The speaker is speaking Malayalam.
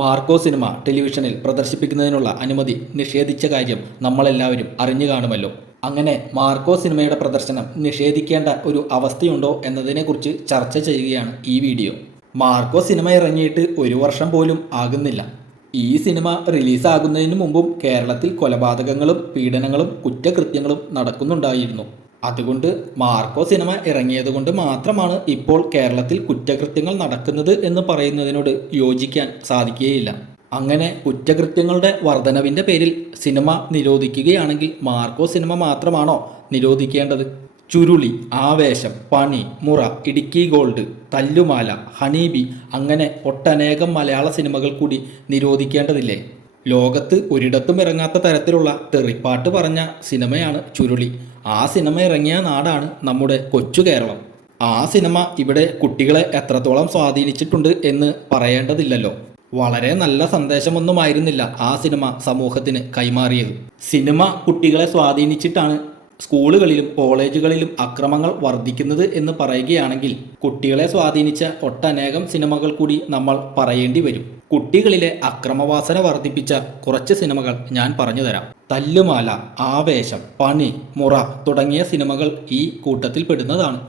മാർക്കോ സിനിമ ടെലിവിഷനിൽ പ്രദർശിപ്പിക്കുന്നതിനുള്ള അനുമതി നിഷേധിച്ച കാര്യം നമ്മളെല്ലാവരും അറിഞ്ഞു കാണുമല്ലോ. അങ്ങനെ മാർക്കോ സിനിമയുടെ പ്രദർശനം നിഷേധിക്കേണ്ട ഒരു അവസ്ഥയുണ്ടോ എന്നതിനെക്കുറിച്ച് ചർച്ച ചെയ്യുകയാണ് ഈ വീഡിയോ. മാർക്കോ സിനിമ ഇറങ്ങിയിട്ട് 1 വർഷം പോലും ആകുന്നില്ല. ഈ സിനിമ റിലീസാകുന്നതിന് മുമ്പും കേരളത്തിൽ കൊലപാതകങ്ങളും പീഡനങ്ങളും കുറ്റകൃത്യങ്ങളും നടക്കുന്നുണ്ടായിരുന്നു. അതുകൊണ്ട് മാർക്കോ സിനിമ ഇറങ്ങിയതുകൊണ്ട് മാത്രമാണ് ഇപ്പോൾ കേരളത്തിൽ കുറ്റകൃത്യങ്ങൾ നടക്കുന്നത് എന്ന് പറയുന്നതിനോട് യോജിക്കാൻ സാധിക്കുകയില്ല. അങ്ങനെ കുറ്റകൃത്യങ്ങളുടെ വർധനവിൻ്റെ പേരിൽ സിനിമ നിരോധിക്കുകയാണെങ്കിൽ മാർക്കോ സിനിമ മാത്രമാണോ നിരോധിക്കേണ്ടത്? ചുരുളി, ആവേശം, പണി, മുറ, ഇടുക്കി ഗോൾഡ്, തല്ലുമാല, ഹണീബി അങ്ങനെ ഒട്ടനേകം മലയാള സിനിമകൾ കൂടി നിരോധിക്കേണ്ടതില്ലേ? ലോകത്ത് ഒരിടത്തും ഇറങ്ങാത്ത തരത്തിലുള്ള തെറിപ്പാട്ട് പറഞ്ഞ സിനിമയാണ് ചുരുളി. ആ സിനിമ ഇറങ്ങിയ നാടാണ് നമ്മുടെ കൊച്ചു കേരളം. ആ സിനിമ ഇവിടെ കുട്ടികളെ എത്രത്തോളം സ്വാധീനിച്ചിട്ടുണ്ട് എന്ന് പറയേണ്ടതില്ലല്ലോ. വളരെ നല്ല സന്ദേശമൊന്നുമായിരുന്നില്ല ആ സിനിമ സമൂഹത്തിന് കൈമാറിയത്. സിനിമ കുട്ടികളെ സ്വാധീനിച്ചിട്ടാണ് സ്കൂളുകളിലും കോളേജുകളിലും അക്രമങ്ങൾ വർദ്ധിക്കുന്നത് എന്ന് പറയുകയാണെങ്കിൽ കുട്ടികളെ സ്വാധീനിച്ച ഒട്ടനേകം സിനിമകൾ കൂടി നമ്മൾ പറയേണ്ടി വരും. കുട്ടികളിലെ അക്രമവാസന വർദ്ധിപ്പിച്ച കുറച്ച് സിനിമകൾ ഞാൻ പറഞ്ഞു തരാം. തല്ലുമാല, ആവേശം, പണി, മുറ തുടങ്ങിയ സിനിമകൾ ഈ കൂട്ടത്തിൽ പെടുന്നതാണ്.